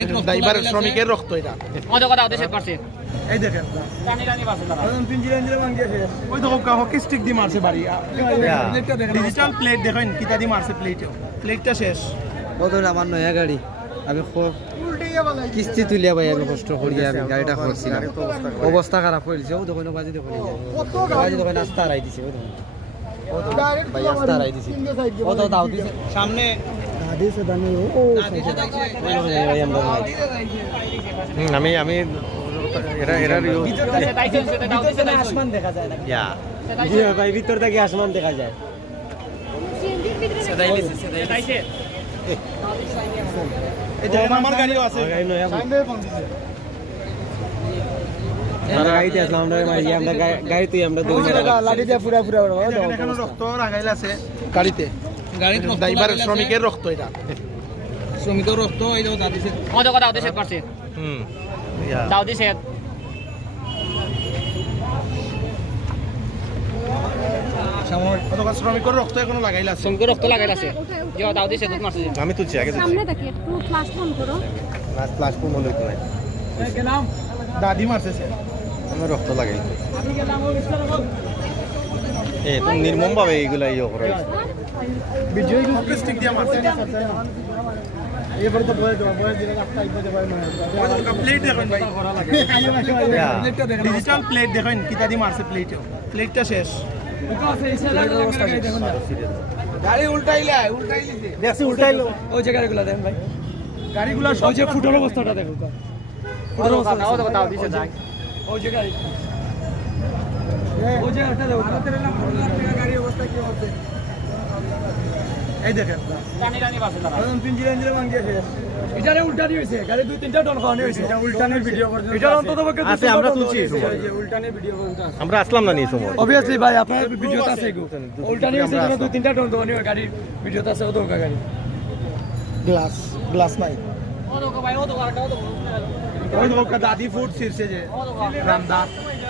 Driver শ্রমিকের রক্ত এটা। মজা কথা ওদের পারছে এই দেখেন। টানি টানি পারছে তারা ওই দেখো হকি স্টিক দিয়ে মারছে বাড়ি? ডিজিটাল প্লেট দেখেন কিতা দিয়ে মারছে প্লেটও প্লেটটা শেষ। ওদের আমার নয়া গাড়ি। আমি খুব কিস্তি তুলিয়া ভাই আমি কষ্ট করি আমি গাড়িটা করছিলাম অবস্থা খারাপ। হয়েছে ও দোকানে বাজি দোকানে বাজি দোকানে আস্তা হারাই দিছে ও দোকানে ও দোকানে ভাই আস্তা হারাই দিছে। ও তো দাও দিছে। সামনে আমি আমি এরা এরা আসমান দেখা যায় না জি ভাই ভিতর থেকে আসমান দেখা যায়। এটা আমার গাড়িও আছে। আমরা গাড়িতে আসলাম আমরা মারি আমরা গাড়িতে আমরা দৌড়ে লাঠি দিয়ে পুরা পুরা রক্ত রাখাইল আছে গাড়িতে। ড্রাইভার। শ্রমিকের রক্ত এটা। শ্রমিকের রক্ত এই দেখো দাদি মজা কথা ওদের পারছে হুম দাও দিছে অথবা শ্রমিকের রক্ত এখনও লাগাইল আছে। শ্রমিকের লাগাই আছে। যে দাও দিছে দুধ মারছে আমি তুলছি আগে দাদি মারছে রক্ত লাগাই এ তুমি নির্মম ভাবে এইগুলা ইয়ে করে। ইয়া ডিজিটাল প্লেট দেখেন কিতা দিয়ে মারছে প্লেটও প্লেটটা শেষ। গাড়ি উল্টাইলা উল্টাইলি দেখছি উল্টাইলো। ওই যে গাড়িগুলো দেন ভাই। গাড়িগুলো সব যে ফুটোর অবস্থাটা দেখো দিছে ওই যে গাড়ি। এই দেখেন। এটারে উল্টানি হয়েছে গাড়ি দুই তিনটা টন খাওয়ানি হয়েছে। এটা উল্টানির ভিডিও পর্যন্ত এটা অন্তত পক্ষে আছে, আমরা তুলছি উল্টানির ভিডিও পর্যন্ত আমরা আসলাম না নিয়ে সময়। অবভিয়াসলি ভাই আপনার ভিডিওতে আছে উল্টানি হয়েছে দুই তিনটা টন খাওয়ানি হয় গাড়ির ভিডিওতে আছে ও গাড়ি। গ্লাস গ্লাস নাই। ও ভাই ও দেখো আরেকটা ও দেখো ওই দেখো দাদি ফুড ছিড়ছে যে। ও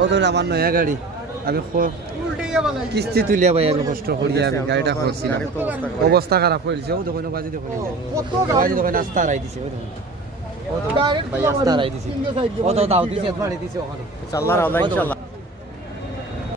ও তো আমার নয়া গাড়ি। আমি কিস্তি তুলিয়া পাই, আমি কষ্ট করি, আমি গাড়িটা করছিলাম অবস্থা খারাপ হয়েছে ও দোকানে বাজি দোকানে বাজি দোকানে আস্তা হারাই দিছে ও দোকানে ও হারাই দিছে। ও তো দাও দিছে দিছে ওখানে ইনশাআল্লাহ